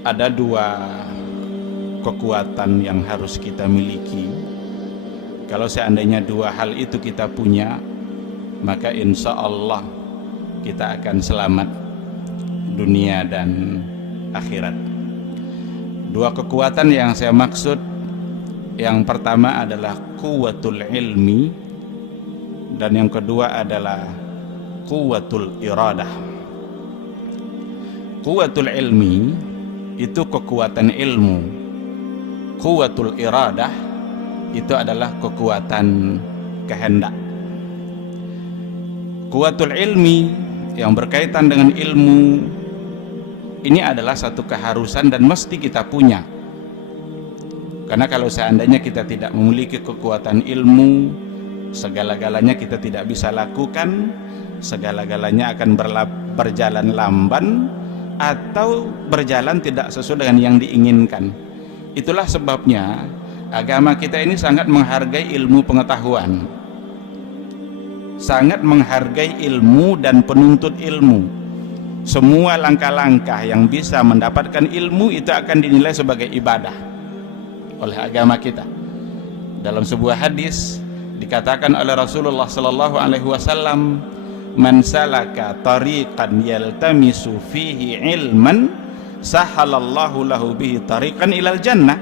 ada dua kekuatan yang harus kita miliki. Kalau seandainya dua hal itu kita punya, maka insya Allah kita akan selamat dunia dan akhirat. Dua kekuatan yang saya maksud, yang pertama adalah quwwatul ilmi, dan yang kedua adalah quwwatul iradah. Quwwatul ilmi itu kekuatan ilmu, quwwatul iradah itu adalah kekuatan kehendak. Quwwatul ilmi yang berkaitan dengan ilmu ini adalah satu keharusan dan mesti kita punya. Karena kalau seandainya kita tidak memiliki kekuatan ilmu, segala-galanya kita tidak bisa lakukan, segala-galanya akan berjalan lamban atau berjalan tidak sesuai dengan yang diinginkan. Itulah sebabnya agama kita ini sangat menghargai ilmu pengetahuan, sangat menghargai ilmu dan penuntut ilmu. Semua langkah-langkah yang bisa mendapatkan ilmu itu akan dinilai sebagai ibadah oleh agama kita. Dalam sebuah hadis dikatakan oleh Rasulullah sallallahu alaihi wasallam, "Man salaka tariqan yaltamisu fihi ilman, sahalallahu lahu bihi tariqan ilal jannah."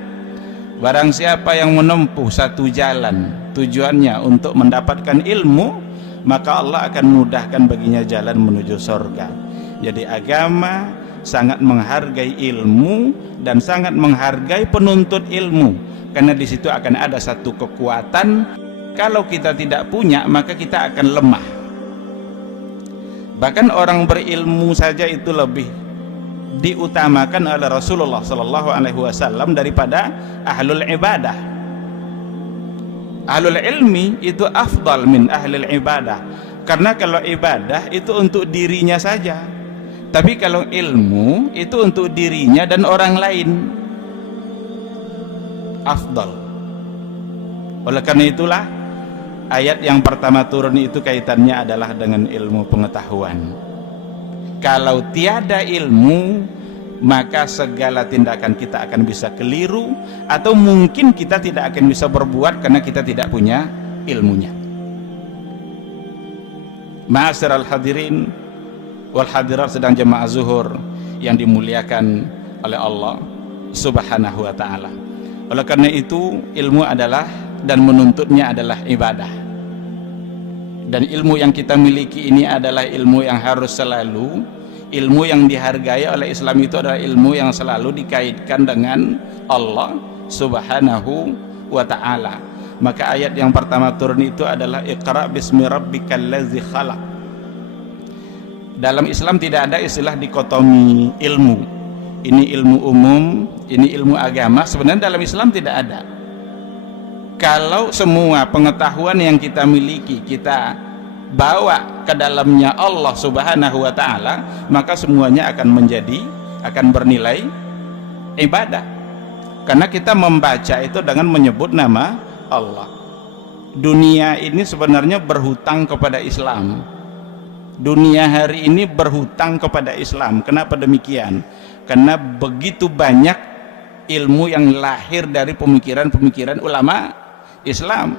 Barang siapa yang menempuh satu jalan, tujuannya untuk mendapatkan ilmu, maka Allah akan mudahkan baginya jalan menuju surga. Jadi agama sangat menghargai ilmu dan sangat menghargai penuntut ilmu, karena di situ akan ada satu kekuatan. Kalau kita tidak punya, maka kita akan lemah. Bahkan orang berilmu saja itu lebih diutamakan oleh Rasulullah sallallahu alaihi wasallam daripada ahlul ibadah. Ahlul ilmi itu afdal min ahlul ibadah, karena kalau ibadah itu untuk dirinya saja, tapi kalau ilmu itu untuk dirinya dan orang lain. Afdal. Oleh karena itulah ayat yang pertama turun itu kaitannya adalah dengan ilmu pengetahuan. Kalau tiada ilmu, maka segala tindakan kita akan bisa keliru, atau mungkin kita tidak akan bisa berbuat karena kita tidak punya ilmunya. Ma'asyiral hadirin wal hadirat, sedang jemaah zuhur yang dimuliakan oleh Allah subhanahu wa ta'ala. Oleh karena itu ilmu adalah dan menuntutnya adalah ibadah. Dan ilmu yang kita miliki ini adalah ilmu yang harus selalu, ilmu yang dihargai oleh Islam itu adalah ilmu yang selalu dikaitkan dengan Allah subhanahu wa ta'ala. Maka ayat yang pertama turun itu adalah Iqra bismi rabbikal ladzi khalaq. Dalam Islam tidak ada istilah dikotomi ilmu, ini ilmu umum, ini ilmu agama. Sebenarnya dalam Islam tidak ada. Kalau semua pengetahuan yang kita miliki kita bawa ke dalamnya Allah subhanahu wa ta'ala, maka semuanya akan bernilai ibadah, karena kita membaca itu dengan menyebut nama Allah. Dunia ini sebenarnya berhutang kepada Islam. Dunia hari ini berhutang kepada Islam. Kenapa demikian? Karena begitu banyak ilmu yang lahir dari pemikiran-pemikiran ulama Islam.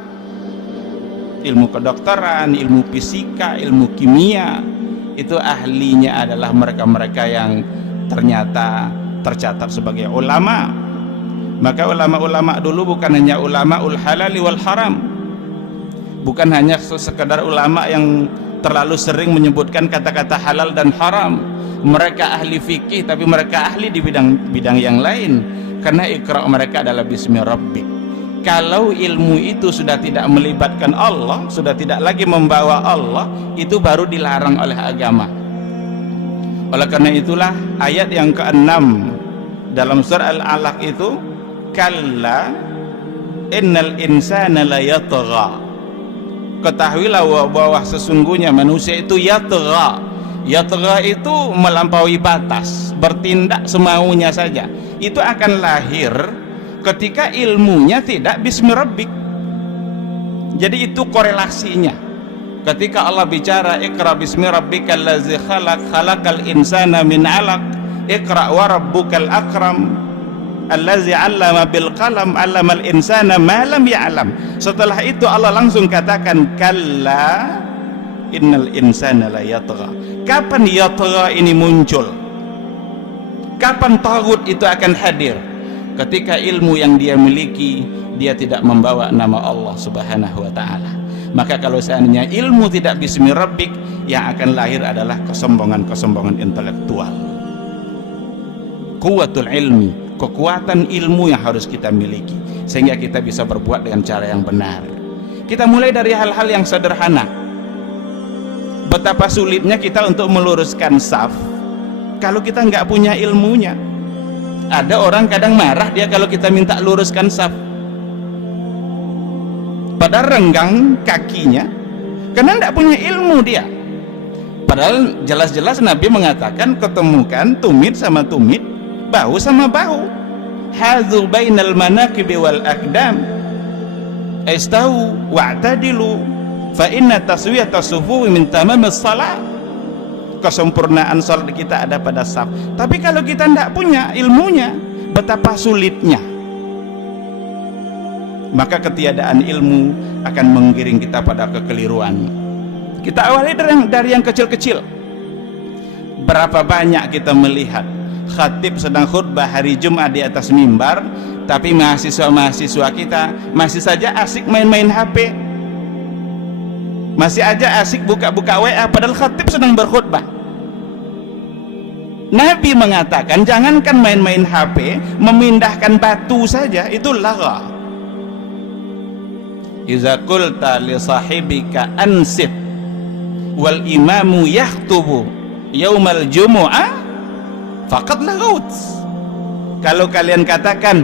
Ilmu kedokteran, ilmu fisika, ilmu kimia, itu ahlinya adalah mereka-mereka yang ternyata tercatat sebagai ulama. Maka ulama-ulama dulu bukan hanya ulama ul halali wal haram, bukan hanya sekedar ulama yang terlalu sering menyebutkan kata-kata halal dan haram. Mereka ahli fikih, tapi mereka ahli di bidang yang lain, karena ikra mereka adalah bismi rabbik. Kalau ilmu itu sudah tidak melibatkan Allah, sudah tidak lagi membawa Allah, itu baru dilarang oleh agama. Oleh karena itulah ayat yang ke-6 dalam surah Al-Alaq itu, kalla innal insana la yatgha. Ketahuilah bahwa sesungguhnya manusia itu yatgha. Yatgha itu melampaui batas, bertindak semaunya saja. Itu akan lahir ketika ilmunya tidak bismi rabbik. Jadi itu korelasinya. Ketika Allah bicara Iqra bismi rabbikal ladzi khalaq, khalaqal insana min 'alaq, Iqra wa rabbukal akram allazi 'allama bil qalam 'allamal insana ma lam ya'lam. Setelah itu Allah langsung katakan kalla innal insana la yatgha. Kapan yatgha ini muncul? Kapan taghut itu akan hadir? Ketika ilmu yang dia miliki dia tidak membawa nama Allah Subhanahu wa taala. Maka kalau seandainya ilmu tidak bismi rabbik, yang akan lahir adalah kesombongan-kesombongan intelektual. Quwwatul ilmi, kekuatan ilmu yang harus kita miliki sehingga kita bisa berbuat dengan cara yang benar. Kita mulai dari hal-hal yang sederhana. Betapa sulitnya kita untuk meluruskan saf kalau kita nggak punya ilmunya. Ada orang kadang marah dia kalau kita minta luruskan saf, padahal renggang kakinya karena tidak punya ilmu dia. Padahal jelas-jelas Nabi mengatakan ketemukan tumit sama tumit, bahu sama bahu, hadzu bainal manaqibi wal aqdam, istawu wa'tadilu fa inna taswiyata sufufi min tamamis shalah. Kesempurnaan salat kita ada pada saf. Tapi kalau kita tidak punya ilmunya, betapa sulitnya. Maka ketiadaan ilmu akan menggiring kita pada kekeliruan. Kita awali dari yang kecil-kecil. Berapa banyak kita melihat khatib sedang khutbah hari Jumat di atas mimbar, tapi mahasiswa-mahasiswa kita masih saja asik main-main HP, masih aja asik buka-buka WA, padahal khatib sedang berkhutbah. Nabi mengatakan jangankan main-main HP, memindahkan batu saja itu lagha. Iza qulta li sahibika ansit wal imamu yaktubu yaumal jumu'ah faqad lagaut. Kalau kalian katakan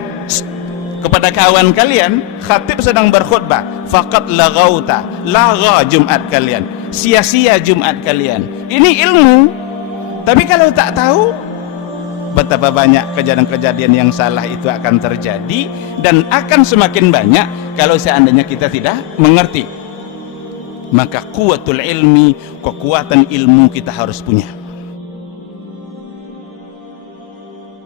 kepada kawan kalian khatib sedang berkhutbah, faqad lagauta, lagha Jumat kalian, sia-sia Jumat kalian. Ini ilmu. Tapi kalau tak tahu, betapa banyak kejadian-kejadian yang salah itu akan terjadi, dan akan semakin banyak kalau seandainya kita tidak mengerti. Maka quwwatul ilmi, kekuatan ilmu kita harus punya.